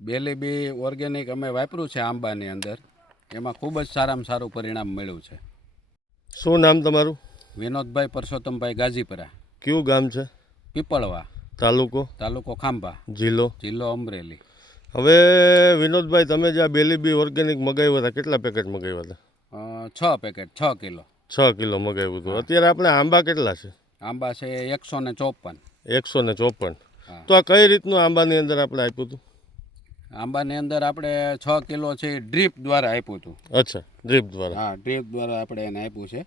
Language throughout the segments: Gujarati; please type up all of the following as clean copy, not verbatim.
બેલીબી ઓર્ગેનિક અમે વાપર્યું છે આંબાની અંદર, એમાં ખૂબ જ સારામાં સારું પરિણામ મળ્યું છે. શું નામ તમારું? વિનોદભાઈ પરસોત્તમભાઈ ગાજીપરા, કયું ગામ છે? પીપળવા, તાલુકો? તાલુકો ખાંભા, જિલ્લો? જિલ્લો અમરેલી. હવે વિનોદભાઈ, તમે જે આ બેલીબી ઓર્ગેનિક મગાવ્યા હતા, કેટલા પેકેટ મગાવ્યા હતા? 6 પેકેટ, 6 કિલો. 6 કિલો મગાવ્યું હતું. અત્યારે આપણે આંબા કેટલા છે? આંબા છે 154. 154. હા. તો આ કઈ રીતનું આંબાની અંદર આપણે આપ્યું હતું? આંબાની અંદર આપણે 6 કિલો છે ડ્રીપ દ્વારા આપ્યું હતું. અચ્છા, ડ્રીપ દ્વારા. હા, ડ્રીપ દ્વારા આપણે એને આપ્યું છે.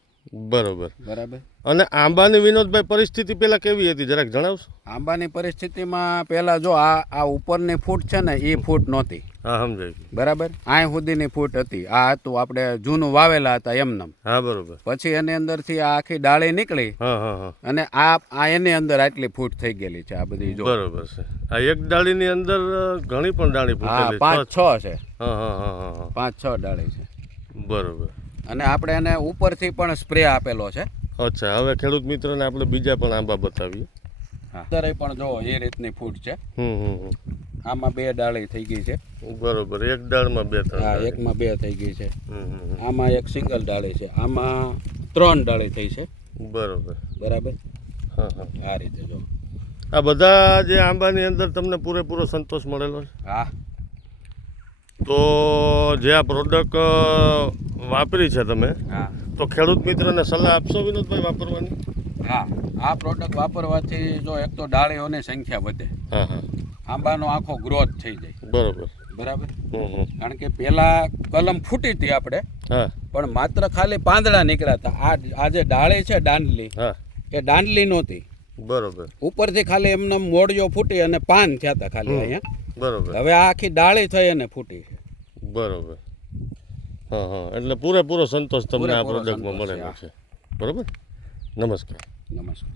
બરોબર. બરાબર. અને આંબાની વિનોદભાઈ પરિસ્થિતિ પહેલા કેવી હતી, જરાક જણાવશો? આંબાની પરિસ્થિતિમાં પહેલાં જો આ ઉપરની ફૂટ છે ને, એ ફૂટ નહોતી. હા, સમજાય ગયું. બરાબર. આ સુધીની ફૂટ હતી. આ હતું આપણે જૂનું વાવેલા હતા એમનેમ. હા, બરોબર. પછી એની અંદરથી આ આખી ડાળી નીકળી. હા હા હા. અને આ એની અંદર આટલી ફૂટ થઈ ગયેલી છે આ બધી. જો બરોબર છે. આ એક ડાળીની અંદર ઘણી પણ ડાળી હા, ફૂટેલી 5-6 છે. હા હા હા હા. 5-6 ડાળી છે. બરોબર. અને આપણે એને ઉપરથી પણ સ્પ્રે આપેલો છે. અચ્છા, હવે ખેડૂત મિત્રોને આપણે બીજા પણ આંબા બતાવીએ. હા, અત્યારે પણ જો એ રીતની ફૂટ છે. આમાં 2 ડાળી થઈ ગઈ છે. બરોબર. એક ડાળમાં 2-3. હા, એકમાં 2 થઈ ગઈ છે. આમાં એક સિંગલ ડાળી છે. આમાં 3 ડાળી થઈ છે. બરોબર. બરાબર. હા હા. આ રીતે જો આ બધા જે આંબાની અંદર તમને પૂરેપૂરો સંતોષ મળેલો છે? હા. તો જે આ પ્રોડક્ટ વાપરી છે તમે, હા. તો ખેડૂત મિત્રને સલાહ આપશો વિનોદભાઈ વાપરવાની? હા, આ પ્રોડક્ટ વાપરવાથી જો એક તો ડાળીઓની સંખ્યા વધે. હા હા. આંબાનો આખો ગ્રોથ થઈ જાય. બરોબર. બરાબર. કારણ કે પેલા કલમ ફૂટી હતી આપણે, હા, પણ માત્ર ખાલી પાંદડા નીકળ્યા હતા. આ જે ડાળી છે દાંડલી, હા, એ દાંડલી નહોતી. બરોબર. ઉપરથી ખાલી એમને મોડિયો ફૂટી અને પાન થયા હતા ખાલી અહીંયા. બરોબર. હવે આ આખી ડાળી થઈ અને ફૂટી છે. બરોબર. હા હા. એટલે પૂરેપૂરો સંતોષ તમને આ પૂરેપૂરો પ્રોડક્ટમાં સંતોષ મળેલો છે. છે. બરોબર. નમસ્કાર. નમસ્કાર.